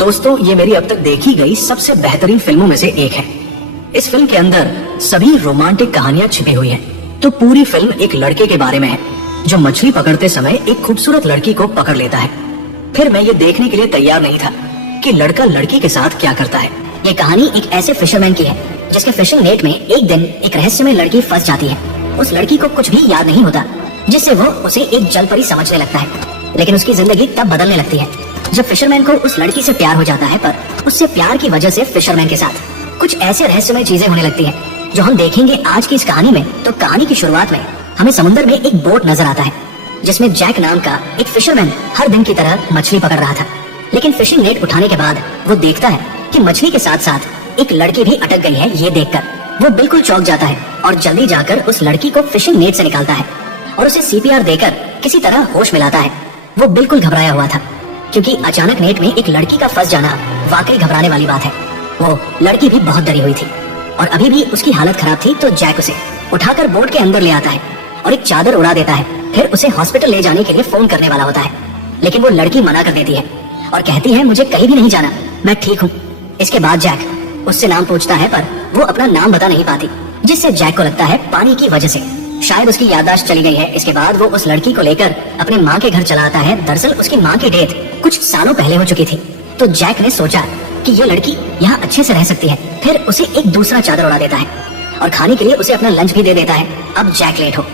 दोस्तों, ये मेरी अब तक देखी गई सबसे बेहतरीन फिल्मों में से एक है। इस फिल्म के अंदर सभी रोमांटिक कहानियां छिपी हुई हैं। तो पूरी फिल्म एक लड़के के बारे में है जो मछली पकड़ते समय एक खूबसूरत लड़की को पकड़ लेता है। फिर मैं ये देखने के लिए तैयार नहीं था कि लड़का लड़की के साथ क्या करता है। ये कहानी एक ऐसे फिशरमैन की है जिसके फिशिंग नेट में एक दिन एक रहस्यमय लड़की फंस जाती है। उस लड़की को कुछ भी याद नहीं होता, जिससे वो उसे एक जलपरी समझने लगता है। लेकिन उसकी जिंदगी तब बदलने लगती है जब फिशरमैन को उस लड़की से प्यार हो जाता है, पर उससे प्यार की वजह से फिशरमैन के साथ कुछ ऐसे रहस्यमय चीजें होने लगती हैं जो हम देखेंगे आज की इस कहानी में। तो कहानी की शुरुआत में हमें समुद्र में एक बोट नजर आता है जिसमें जैक नाम का एक फिशरमैन हर दिन की तरह मछली पकड़ रहा था। लेकिन फिशिंग नेट उठाने के बाद वो देखता है कि मछली के साथ साथ एक लड़की भी अटक गई है। ये देखकर वो बिल्कुल चौंक जाता है और जल्दी जाकर उस लड़की को फिशिंग नेट से निकालता है और उसे सीपीआर देकर किसी तरह होश मिलाता है। वो बिल्कुल घबराया हुआ था क्योंकि अचानक नेट में एक लड़की का फंस जाना वाकई घबराने वाली बात है। वो लड़की भी बहुत डरी हुई थी और अभी भी उसकी हालत खराब थी। तो जैक उसे उठाकर बोट के अंदर ले आता है और एक चादर उड़ा देता है। फिर उसे हॉस्पिटल ले जाने के लिए फोन करने वाला होता है, लेकिन वो लड़की मना कर देती है और कहती है मुझे कहीं भी नहीं जाना, मैं ठीक हूँ। इसके बाद जैक उससे नाम पूछता है, पर वो अपना नाम बता नहीं पाती, जिससे जैक को लगता है पानी की वजह से शायद उसकी याददाश्त चली गई है। इसके बाद वो उस लड़की को लेकर अपने माँ के घर चला आता है। दरअसल उसकी माँ की डेथ कुछ सालों पहले हो चुकी थी। तो जैक ने सोचा कि ये लड़की यहाँ अच्छे से रह सकती है। फिर उसे एक दूसरा चादर उड़ा देता है और खाने के लिए उसे अपना लंच भी दे देता है। अब जैक लेट हो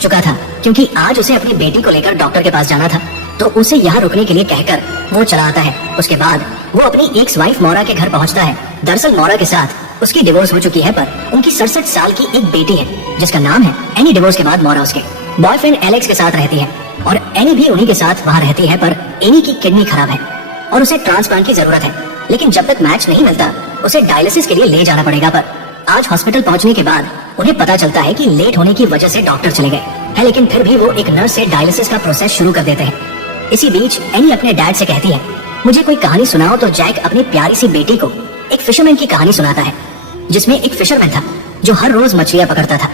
चुका था क्योंकि आज उसे अपनी बेटी को लेकर डॉक्टर के पास जाना था, तो उसे यहाँ रुकने के लिए कहकर वो चला आता है। उसके बाद वो अपनी एक्स वाइफ मोरा के घर पहुँचता है। दरअसल मोरा के साथ उसकी डिवोर्स हो चुकी है, पर उनकी 67 साल की एक बेटी है जिसका नाम है एनी। डिवोर्स के बाद मोरा उसके बॉयफ्रेंड एलेक्स के साथ रहती है और एनी भी उन्हीं के साथ वहाँ रहती है। पर एनी की किडनी खराब है और उसे ट्रांसप्लांट की जरूरत है, लेकिन जब तक मैच नहीं मिलता उसे डायलिसिस के लिए ले जाना पड़ेगा। पर आज हॉस्पिटल पहुंचने के बाद उन्हें पता चलता है कि लेट होने की वजह से डॉक्टर चले गए हैं, लेकिन फिर भी वो एक नर्स से डायलिसिस का प्रोसेस शुरू कर देते हैं। इसी बीच एनी अपने डैड से कहती है मुझे कोई कहानी सुनाओ। तो जैक अपनी प्यारी सी बेटी को एक फिशरमैन की कहानी सुनाता है जिसमें एक फिशरमैन था जो हर रोज मछलियां पकड़ता था।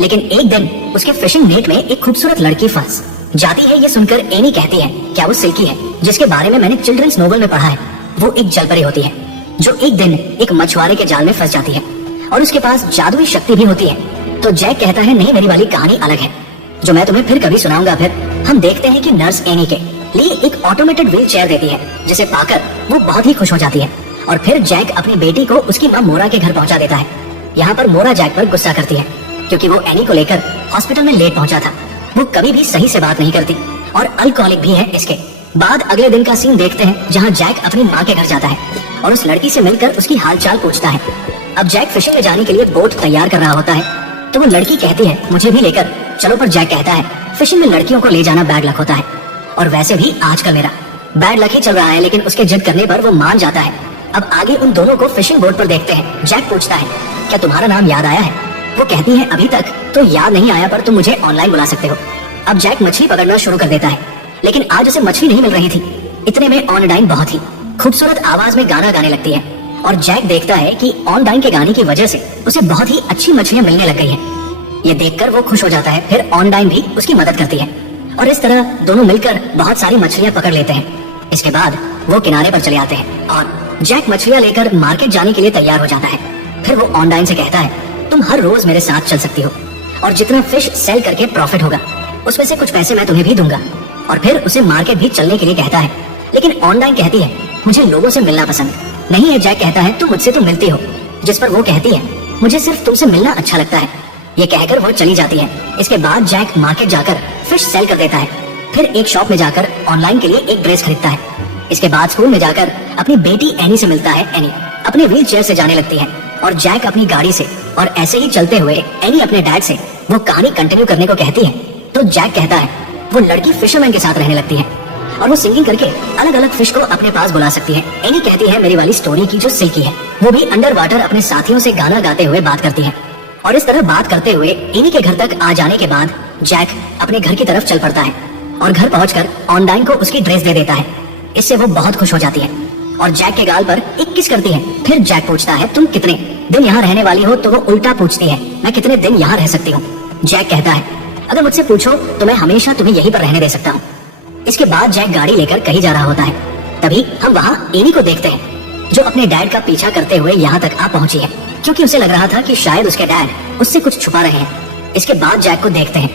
लेकिन एक दिन उसके फिशिंग नेट में एक खूबसूरत लड़की फंस जाती है। ये सुनकर एनी कहती है क्या वो सिल्की है जिसके बारे में मैंने चिल्ड्रंस नोवेल में पढ़ा है। वो एक जलपरी होती है जो एक दिन एक मछुआरे के जाल में फंस जाती है और उसके पास जादुई शक्ति भी होती है। तो जैक कहता है नहीं, मेरी वाली कहानी अलग है जो मैं तुम्हें फिर कभी सुनाऊंगा। फिर हम देखते हैं कि नर्स एनी के लिए एक ऑटोमेटेड व्हील चेयर देती है जिसे पाकर वो बहुत ही खुश हो जाती है। और फिर जैक अपनी बेटी को उसकी माँ मोरा के घर पहुंचा देता है। यहाँ पर मोरा जैक पर गुस्सा करती है क्योंकि वो एनी को लेकर हॉस्पिटल में लेट पहुंचा था। वो कभी भी सही से बात नहीं करती और अल्कोहलिक भी है। इसके बाद अगले दिन का सीन देखते हैं जहाँ जैक अपनी माँ के घर जाता है और उस लड़की से मिलकर उसकी हालचाल पूछता है। अब जैक फिशिंग में जाने के लिए बोट तैयार कर रहा होता है, तो वो लड़की कहती है मुझे भी लेकर चलो। पर जैक कहता है फिशिंग में लड़कियों को ले जाना बैड लक होता है और वैसे भी आजकल मेरा बैड लक ही चल रहा है। लेकिन उसके जिद करने पर वो मान जाता है। अब आगे उन दोनों को फिशिंग बोट पर देखते हैं। जैक पूछता है क्या तुम्हारा नाम याद आया है? वो कहती है अभी तक तो याद नहीं आया, पर तुम मुझे ऑनलाइन बुला सकते हो। अब जैक मछली पकड़ना शुरू कर देता है, लेकिन आज उसे मछली नहीं मिल रही थी। इतने में ऑनडाइन बहुत ही खूबसूरत आवाज में गाना गाने लगती है और जैक देखता है कि ऑनडाइन के गाने की वजह से उसे बहुत ही अच्छी मछलियां मिलने लग गई हैं। ये देखकर वो खुश हो जाता है। फिर ऑनडाइन भी उसकी मदद करती है और इस तरह दोनों मिलकर बहुत सारी मछलियां पकड़ लेते हैं। इसके बाद वो किनारे पर चले आते हैं और जैक मछलियां लेकर मार्केट जाने के लिए तैयार हो जाता है। फिर वो ऑनडाइन से कहता है तुम हर रोज मेरे साथ चल सकती हो और जितना फिश सेल करके प्रॉफिट होगा उसमें से कुछ पैसे मैं तुम्हें भी दूंगा। और फिर उसे मार्केट भी चलने के लिए कहता है, लेकिन ऑनलाइन कहती है मुझे लोगों से मिलना पसंद नहीं है। जैक कहता है तुम मुझसे तो मिलती हो, जिस पर वो कहती है मुझे सिर्फ तुमसे मिलना अच्छा लगता है। ये कहकर वो चली जाती है। इसके बाद जैक मार्केट जाकर फिश सेल कर देता है। फिर एक शॉप में जाकर ऑनलाइन के लिए एक ड्रेस खरीदता है। इसके बाद स्कूल में जाकर अपनी बेटी एनी से मिलता है। एनी अपने व्हील चेयर से जाने लगती है और जैक अपनी गाड़ी से, और ऐसे ही चलते हुए एनी अपने डैड से वो कहानी कंटिन्यू करने को कहती है। तो जैक कहता है वो लड़की फिशरमैन के साथ रहने लगती है और वो सिंगिंग करके अलग अलग फिश को अपने पास बुला सकती है। एनी कहती है मेरी वाली स्टोरी की जो सिल्की है वो भी अंडर वाटर अपने साथियों से गाना गाते हुए बात करती है। और इस तरह बात करते हुए एनी के घर तक आ जाने के बाद जैक अपने घर की तरफ चल पड़ता है और घर पहुंचकर ऑनडाइन को उसकी ड्रेस दे देता है। इससे वो बहुत खुश हो जाती है और जैक के गाल पर एक किस करती है। फिर जैक पूछता है तुम कितने दिन यहाँ रहने वाली हो? तो वो उल्टा पूछती है मैं कितने दिन यहाँ रह सकती हूँ? जैक कहता है अगर मुझसे पूछो तो मैं हमेशा तुम्हें यहीं पर रहने दे सकता हूँ। इसके बाद जैक गाड़ी लेकर कहीं जा रहा होता है तभी हम वहाँ एनी को देखते हैं, जो अपने डैड का पीछा करते हुए यहाँ तक आ पहुंची है, क्योंकि उसे लग रहा था कि शायद उसके डैड उससे कुछ छुपा रहे हैं। इसके बाद जैक को देखते हैं,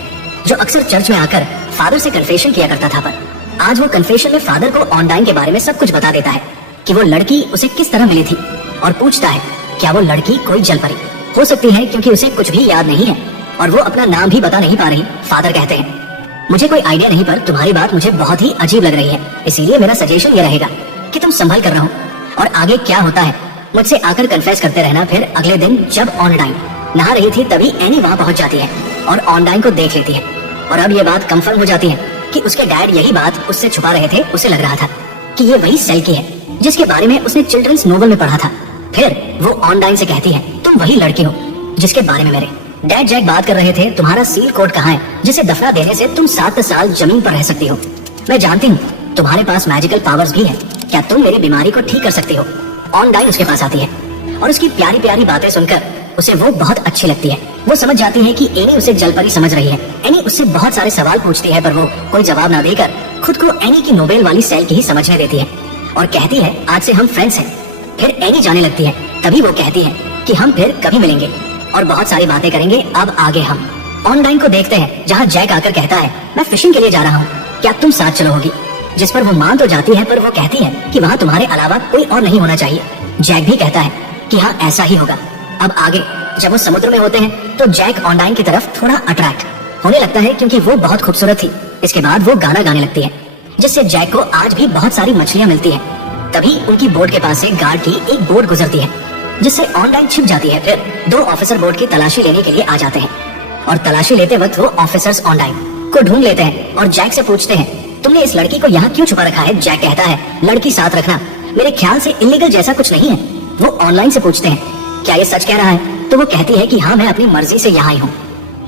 जो अक्सर चर्च में आकर फादर से कन्फेशन किया करता था, पर आज वो कन्फेशन में फादर को ऑनडाइन के बारे में सब कुछ बता देता है कि वो लड़की उसे किस तरह मिली थी, और पूछता है क्या वो लड़की कोई जल परी हो सकती है, क्योंकि उसे कुछ भी याद नहीं है और वो अपना नाम भी बता नहीं पा रही। फादर कहते हैं मुझे कोई आइडिया नहीं, पर तुम्हारी बात मुझे बहुत ही अजीब लग रही है, इसीलिए मेरा सजेशन ये रहेगा कि तुम संभल कर रहो और आगे क्या होता है मुझसे आकर कन्फेस करते रहना। फिर अगले दिन जब ऑनडाइन नहा रही थी तभी एनी वहाँ पहुंच जाती है और ऑनडाइन को देख लेती है, और अब ये बात कंफर्म हो जाती है कि उसके डैड यही बात उससे छुपा रहे थे। उसे लग रहा था कि ये वही सेल्की है जिसके बारे में उसने चिल्ड्रंस नोवेल में पढ़ा था। फिर वो ऑनडाइन से कहती है तुम वही लड़की हो जिसके बारे में मेरे डैड जैक बात कर रहे थे। तुम्हारा सील कोड कहाँ है जिसे दफना देने से तुम 7 साल जमीन पर रह सकती हो। मैं जानती हूँ तुम्हारे पास मैजिकल पावर्स भी है, क्या तुम मेरी बीमारी को ठीक कर सकती हो। ऑनडाइन उसके पास आती है और उसकी प्यारी प्यारी बातें सुनकर उसे वो बहुत अच्छी लगती है। वो समझ जाती है कि एनी उसे जलपरी समझ रही है। एनी उससे बहुत सारे सवाल पूछती है, पर वो कोई जवाब ना देकर खुद को एनी की नोबेल वाली सेल की ही समझने देती है और कहती है आज से हम फ्रेंड्स हैं। फिर एनी जाने लगती है, तभी वो कहती है कि हम फिर कभी मिलेंगे और बहुत सारी बातें करेंगे। अब आगे हम ऑनडाइन को देखते हैं, जहाँ जैक आकर कहता है मैं फिशिंग के लिए जा रहा हूँ, क्या तुम साथ चलोगी। जिस पर वो मान तो जाती है, पर वो कहती है कि वहाँ तुम्हारे अलावा कोई और नहीं होना चाहिए। जैक भी कहता है कि हाँ ऐसा ही होगा। अब आगे जब वो समुद्र में होते हैं तो जैक ऑनडाइन की तरफ थोड़ा अट्रैक्ट होने लगता है, क्योंकि वो बहुत खूबसूरत थी। इसके बाद वो गाना गाने लगती है, जिससे जैक को आज भी बहुत सारी मछलियाँ मिलती है। तभी उनकी बोट के पास से गार्ड की एक बोट गुजरती है, जिससे ऑनडाइन छिप जाती है। फिर 2 ऑफिसर बोट की तलाशी लेने के लिए आ जाते हैं और तलाशी लेते वक्त वो ऑफिसर्स ऑनडाइन को ढूंढ लेते हैं और जैक से पूछते हैं तुमने इस लड़की को यहाँ क्यों छुपा रखा है। जैक कहता है लड़की साथ रखना मेरे ख्याल से इलीगल जैसा कुछ नहीं है। वो ऑनलाइन से पूछते हैं क्या ये सच कह रहा है, तो वो कहती है कि हाँ मैं अपनी मर्जी से यहाँ आई हूँ।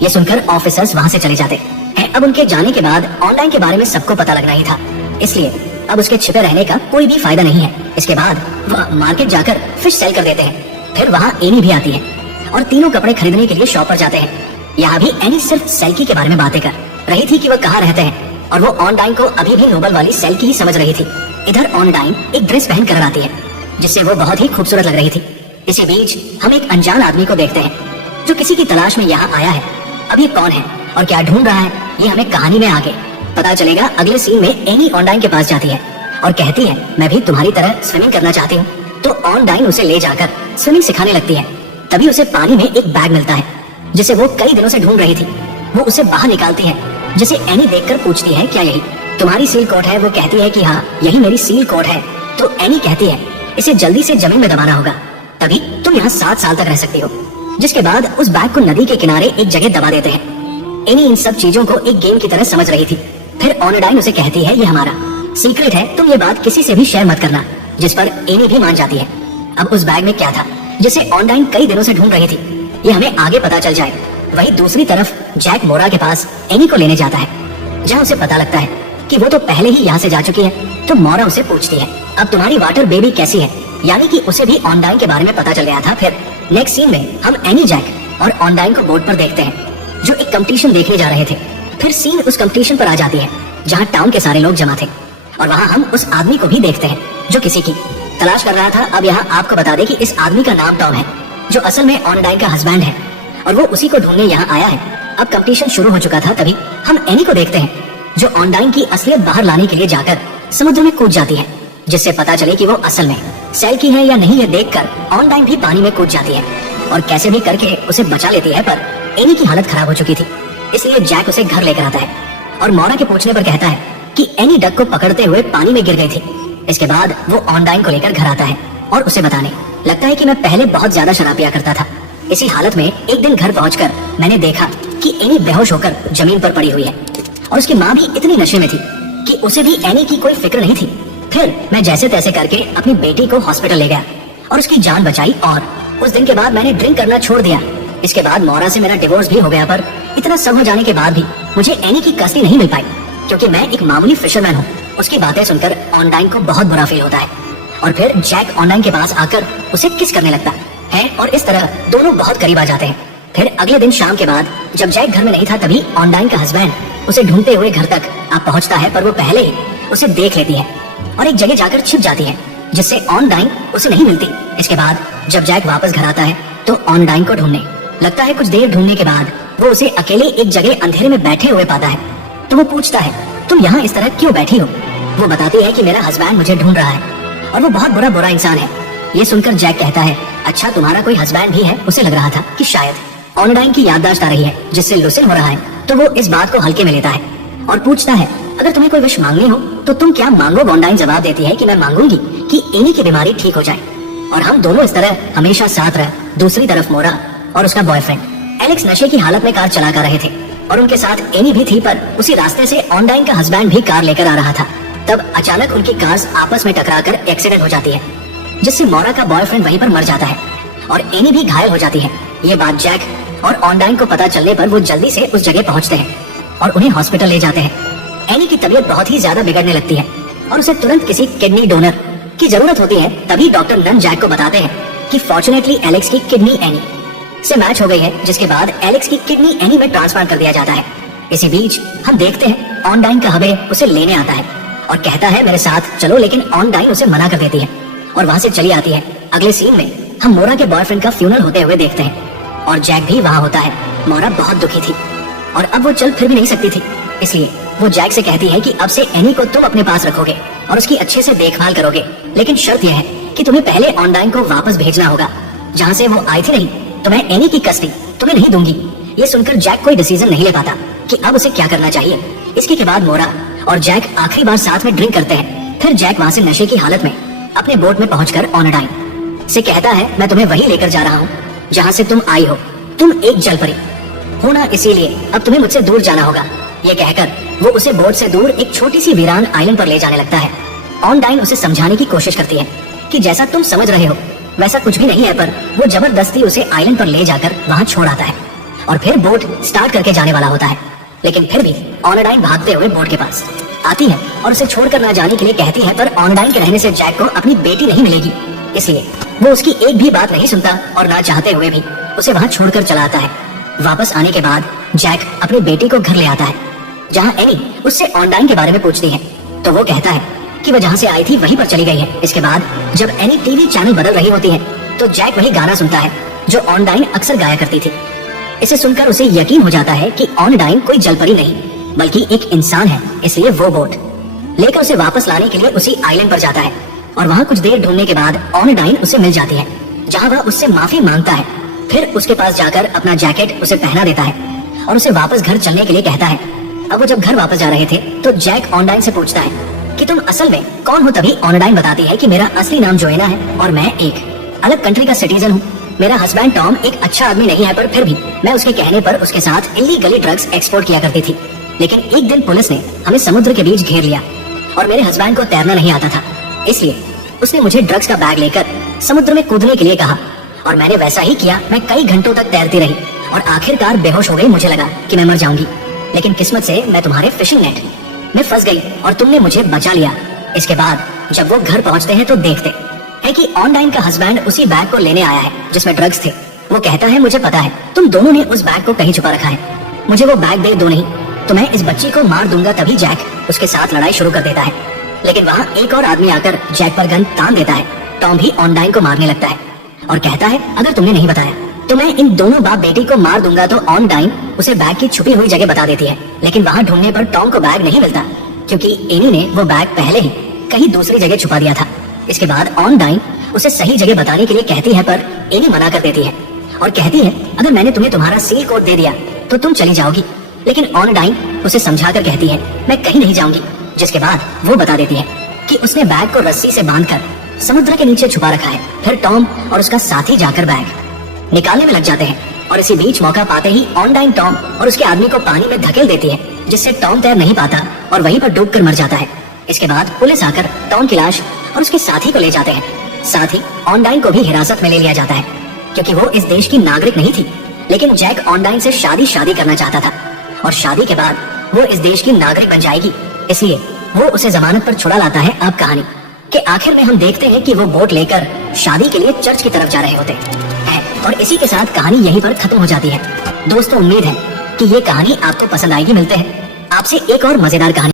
ये सुनकर ऑफिसर्स वहाँ से चले जाते हैं। अब उनके जाने के बाद ऑनलाइन के बारे में सबको पता लगना ही था, इसलिए अब उसके छिपे रहने का कोई भी फायदा नहीं है। इसके बाद वह मार्केट जाकर फिश सेल कर देते हैं। फिर वहाँ एनी भी आती है और तीनों कपड़े खरीदने के लिए शॉप पर जाते हैं। यहाँ भी एनी सिर्फ सेल्की के बारे में बातें कर रही थी कि वह कहाँ रहते हैं, और वो ऑनडाइन को अभी भी नोबल वाली सेल्की ही समझ रही थी। इधर ऑनडाइन एक ड्रेस पहन कर आती है, जिससे वो बहुत ही खूबसूरत लग रही थी। इसी बीच हम एक अनजान आदमी को देखते हैं, जो किसी की तलाश में यहाँ आया है। अब ये कौन है और क्या ढूंढ रहा है, ये हमें कहानी में आगे पता चलेगा। अगले सीन में एनी ऑनडाइन के पास जाती है और कहती है मैं भी तुम्हारी तरह स्विमिंग करना चाहती हूँ। तो ऑनडाइन उसे ले जाकर स्विमिंग सिखाने लगती है। तभी उसे पानी में एक बैग मिलता है, जिसे वो कई दिनों से ढूंढ रही थी। वो उसे बाहर निकालती है, जिसे एनी देखकर पूछती है क्या यही तुम्हारी सील कोड है। वो कहती है कि हाँ यही मेरी सील कोड है। तो एनी कहती है इसे जल्दी से जमीन में दबाना होगा, तभी तुम यहाँ 7 साल तक रह सकती हो। जिसके बाद उस बैग को नदी के किनारे एक जगह दबा देते हैं। एनी इन सब चीजों को एक गेम की तरह समझ रही थी। फिर ऑनडाइन उसे कहती है ये हमारा सीक्रेट है, तुम ये बात किसी से भी शेयर मत करना। जिस पर एनी भी मान जाती है। अब उस बैग में क्या था जिसे ऑनडाइन कई दिनों से ढूंढ रही थी, ये हमें आगे पता चल जाए। वही दूसरी तरफ जैक मोरा के पास एनी को लेने जाता है, जहाँ उसे पता लगता है कि वो तो पहले ही यहाँ से जा चुकी है। तो मोरा उसे पूछती है अब तुम्हारी वाटर बेबी कैसी है, यानी कि उसे भी ऑनडाइन के बारे में पता चल गया था। फिर नेक्स्ट सीन में हम एनी, जैक और ऑनडाइन को बोर्ड पर देखते हैं, जो एक कंपटीशन देखने जा रहे थे। फिर सीन उस कंपटीशन पर आ जाती है, जहाँ टाउन के सारे लोग जमा थे, और वहाँ हम उस आदमी को भी देखते हैं जो किसी की तलाश कर रहा था। अब यहाँ आपको बता दें कि इस आदमी का नाम टॉम है, जो असल में ऑनडाइन का हस्बैंड है, और वो उसी को ढूंढने यहाँ आया है। अब कंपटीशन शुरू हो चुका था, तभी हम एनी को देखते हैं, जो ऑनडाइन की असलियत बाहर लाने के लिए जाकर समुद्र में कूद जाती है, जिससे पता चले कि वो असल में सेल की है या नहीं। ये देखकर ऑनडाइन भी पानी में कूद जाती है और कैसे भी करके उसे बचा लेती है, पर एनी की हालत खराब हो चुकी थी, इसलिए जैक उसे घर लेकर आता है और मोरा के पूछने पर कहता है कि एनी डक को पकड़ते हुए पानी में गिर गई थी। इसके बाद वो ऑनडाइन को लेकर घर आता है और उसे बताने लगता है कि मैं पहले बहुत ज्यादा शराब पिया करता था। इसी हालत में एक दिन घर पहुंचकर मैंने देखा कि एनी बेहोश होकर जमीन पर पड़ी हुई है, और उसकी माँ भी इतनी नशे में थी कि उसे भी एनी की कोई फिक्र नहीं थी। फिर मैं जैसे तैसे करके अपनी बेटी को हॉस्पिटल ले गया और उसकी जान बचाई, और उस दिन के बाद मैंने ड्रिंक करना छोड़ दिया। इसके बाद मोरा से मेरा डिवोर्स भी हो गया, पर इतना सब हो जाने के बाद भी मुझे एनी की कस्टडी नहीं मिल पाई, क्योंकि मैं एक मामूली फिशरमैन हूँ। उसकी बातें सुनकर ऑनडाइन को बहुत बुरा फील होता है, और फिर जैक ऑनडाइन के पास आकर उसे किस करने लगता है, और इस तरह दोनों बहुत करीब आ जाते हैं। फिर अगले दिन शाम के बाद जब जैक घर में नहीं था, तभी ऑनडाइन का हस्बैंड उसे ढूंढते हुए घर तक आ पहुंचता है, पर वो पहले ही उसे देख लेती है और एक जगह जाकर छिप जाती है, जिससे ऑन डाइन उसे नहीं मिलती। इसके बाद जब जैक वापस घर आता है तो ऑन डाइन को ढूंढने लगता है। कुछ देर ढूंढने के बाद वो उसे अकेले एक जगह अंधेरे में बैठे हुए पाता है। तो वो पूछता है, तुम यहाँ इस तरह क्यों बैठी हो? वो बताती है कि मेरा हस्बैंड मुझे ढूंढ रहा है और वो बहुत बुरा इंसान है। ये सुनकर जैक कहता है, अच्छा तुम्हारा कोई हस्बैंड भी है? उसे लग रहा था कि शायद ऑन डाइन की याददाश्त आ रही है जिससे लूसिन हो रहा है, तो वो इस बात को हल्के में लेता है और पूछता है, अगर तुम्हें कोई विश मांगनी हो तो तुम क्या मांगो? ऑन डाइन जवाब देती है कि मैं मांगूंगी कि एनी की बीमारी ठीक हो जाए और हम दोनों इस तरह हमेशा साथ रहे। दूसरी तरफ मोरा और उसका बॉयफ्रेंड एलेक्स नशे की हालत में कार चला कर रहे थे और उनके साथ एनी भी थी, पर उसी रास्ते से ऑन डाइन का हस्बैंड भी कार लेकर आ रहा था। तब अचानक उनकी कार्स आपस में टकराकर एक्सीडेंट हो जाती है, जिससे मोरा का बॉयफ्रेंड वहीं पर मर जाता है और एनी भी घायल हो जाती है। ये बात जैक और ऑन डाइन को पता चलने पर वो जल्दी से उस जगह पहुंचते हैं और उन्हें हॉस्पिटल ले जाते हैं। एनी की तबीयत बहुत ही ज्यादा बिगड़ने लगती है और उसे तुरंत किसी किडनी डोनर की जरूरत होती है। तभी डॉक्टर नन जैक को बताते हैं कि फॉर्चुनेटली एलेक्स की किडनी एनी से मैच हो गई है, जिसके बाद एलेक्स की किडनी एनी में ट्रांसफर कर दिया जाता है। इसी बीच हम देखते हैं ऑन डाइन का हबे उसे लेने आता है और कहता है मेरे साथ चलो, लेकिन ऑन डाइन उसे मना कर देती है और वहां से चली आती है। अगले सीन में हम मोरा के बॉयफ्रेंड का फ्यूनरल होते हुए देखते हैं और जैक भी वहां होता है। मोरा बहुत दुखी थी और अब वो चल फिर भी नहीं सकती थी, इसलिए वो जैक से कहती है कि अब से एनी को तुम अपने पास रखोगे और उसकी अच्छे से देखभाल करोगे, लेकिन शर्त यह है कि तुम्हें पहले ऑन डाइन को वापस भेजना होगा जहाँ से वो आई थी। नहीं तो मैं एनी की कस्टडी तुम्हें नहीं दूंगी। ये सुनकर जैक कोई डिसीजन नहीं ले पाता कि अब उसे क्या करना चाहिए। इसके के बाद मोरा और जैक आखिरी बार साथ में ड्रिंक करते हैं। फिर जैक वहाँ से नशे की हालत में अपने बोट में पहुंचकर ऑन डाइन से कहता है, मैं तुम्हें वहीं लेकर जा रहा हूँ जहाँ से तुम आई हो। तुम एक जलपरी हो ना, इसीलिए अब तुम्हें मुझसे दूर जाना होगा। ये कहकर वो उसे बोट से दूर एक छोटी सी वीरान आइलैंड पर ले जाने लगता है। ऑन डाइन उसे समझाने की कोशिश करती है कि जैसा तुम समझ रहे हो वैसा कुछ भी नहीं है, पर वो जबरदस्ती उसे आइलैंड पर ले जाकर वहाँ छोड़ आता है और फिर बोट स्टार्ट करके जाने वाला होता है। लेकिन फिर भी ऑन डाइन भागते हुए बोट के पास आती है और उसे छोड़कर ना जाने के लिए कहती है, पर ऑन डाइन के रहने से जैक को अपनी बेटी नहीं मिलेगी, इसलिए वो उसकी एक भी बात नहीं सुनता और ना चाहते हुए भी उसे वहाँ छोड़कर चला आता है। वापस आने के बाद जैक अपनी बेटी को घर ले आता है, जहाँ एनी उससे ऑन डाइन के बारे में पूछती है तो वो कहता है कि वह जहाँ से आई थी वहीं पर चली गई है। इसके बाद जब एनी टीवी चैनल बदल रही होती है तो जैक वही गाना सुनता है जो ऑन डाइन अक्सर गाया करती थी। इसे सुनकर उसे यकीन हो जाता है कि ऑन डाइन कोई जलपरी नहीं बल्कि एक इंसान है, इसलिए वो बोट लेकर उसे वापस लाने के लिए उसी आइलैंड पर जाता है और वहाँ कुछ देर ढूंढने के बाद ऑन डाइन उसे मिल जाती है, जहाँ वह उससे माफी मांगता है। फिर उसके पास जाकर अपना जैकेट उसे पहना देता है और उसे वापस घर चलने के लिए कहता है। अब वो जब घर वापस जा रहे थे तो जैक ऑन डाइन से पूछता है कि तुम असल में कौन हो? तभी ऑन डाइन बताती है कि मेरा असली नाम जोएना है और मैं एक अलग कंट्री का सिटीजन हूँ। मेरा हस्बैंड टॉम एक अच्छा आदमी नहीं है, पर फिर भी मैं उसके कहने पर उसके साथ इल्लीगली ड्रग्स एक्सपोर्ट किया करती थी। लेकिन एक दिन पुलिस ने हमें समुद्र के बीच घेर लिया और मेरे हस्बैंड को तैरना नहीं आता था, इसलिए उसने मुझे ड्रग्स का बैग लेकर समुद्र में कूदने के लिए कहा और मैंने वैसा ही किया। मैं कई घंटों तक तैरती रही और आखिरकार बेहोश हो गई। मुझे लगा कि मैं मर जाऊंगी, लेकिन किस्मत से मैं तुम्हारे फिशिंग नेट में फंस गई और तुमने मुझे बचा लिया। इसके बाद जब वो घर पहुंचते हैं तो देखते हैं कि ऑन डाइन का हस्बैंड उसी बैग को लेने आया है जिसमें ड्रग्स थे। वो कहता है, मुझे पता है तुम दोनों ने उस बैग को कहीं छुपा रखा है, मुझे वो बैग दे दो, नहीं तो मैं इस बच्ची को मार दूंगा। तभी जैक उसके साथ लड़ाई शुरू कर देता है, लेकिन वहाँ एक और आदमी आकर जैक पर गन तान देता है। टॉम भी ऑन डाइन को मारने लगता है और कहता है, अगर तुमने नहीं बताया तो मैं इन दोनों बाप बेटी को मार दूंगा। तो ऑन डाइन उसे बैग की छुपी हुई जगह बता देती है, लेकिन वहाँ ढूंढने पर टॉम को बैग नहीं मिलता क्योंकि एनी ने वो बैग पहले ही कहीं दूसरी जगह छुपा दिया था। इसके बाद ऑन डाइन उसे सही जगह बताने के लिए कहती है, पर एनी मना कर देती है और कहती है, अगर मैंने तुम्हें तुम्हारा सील कोड दे दिया तो तुम चली जाओगी। लेकिन ऑन डाइन उसे समझाकर कहती है, मैं कहीं नहीं जाऊंगी। जिसके बाद वो बता देती है कि उसने बैग को रस्सी से बांधकर समुद्र के नीचे छुपा रखा है। फिर टॉम और उसका साथी जाकर बैग निकालने में लग जाते हैं और इसी बीच मौका पाते ही ऑन डाइन टॉम और उसके आदमी को पानी में धकेल देती है, जिससे टॉम तैर नहीं पाता और वहीं पर डूबकर मर जाता है। इसके बाद पुलिस आकर टॉम की लाश और उसके साथी को ले जाते हैं। साथ ही ऑन डाइन को भी हिरासत में ले लिया जाता है क्योंकि वो इस देश की नागरिक नहीं थी, लेकिन जैक ऑन डाइन से शादी करना चाहता था और शादी के बाद वो इस देश की नागरिक बन जाएगी, इसलिए वो उसे जमानत पर छुड़ा लाता है। अब कहानी के आखिर में हम देखते हैं कि वो बोट लेकर शादी के लिए चर्च की तरफ जा रहे होते हैं और इसी के साथ कहानी यहीं पर खत्म हो जाती है। दोस्तों, उम्मीद है कि ये कहानी आपको पसंद आएगी। मिलते हैं आपसे एक और मजेदार कहानी।